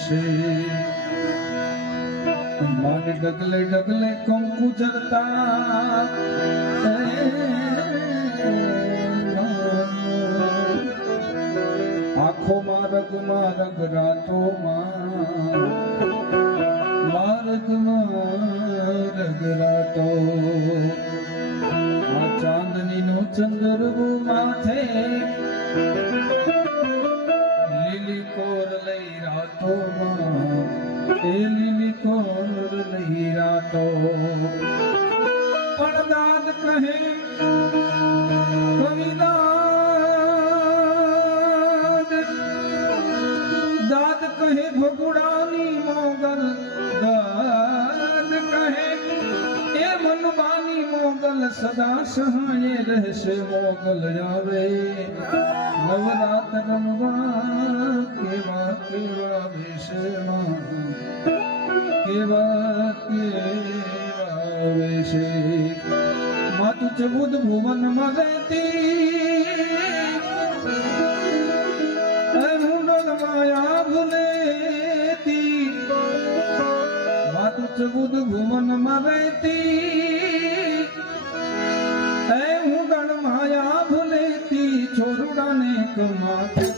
રહેશે માને ડગલે ડગલે કંકુ જગતા. આખો માર્ગ માર્ગ રાતો માર્ગ માર્ગ રાતો. આ ચાંદની નો ચંદ્ર માથે. કોર લઈ રાતો એ લીલી કોર લઈ રાતો પણ દાદ કહે કવિદાદ દાદ કહે ભગુડાની મોગલ સદા સહાય રહેશે મોગલ આવે. નવરાત રમવા કેવા કેવા વેશમાં, કેવા કેવા વેશે. માતુ ચબુદ ભુવનમાં રહેતી મુંડલ માયા ભૂલેતી માતુ ચબુદ ભુવનમાં રહેતી એ હુંડળ માયા ભૂલેતી છોરુડાને કમા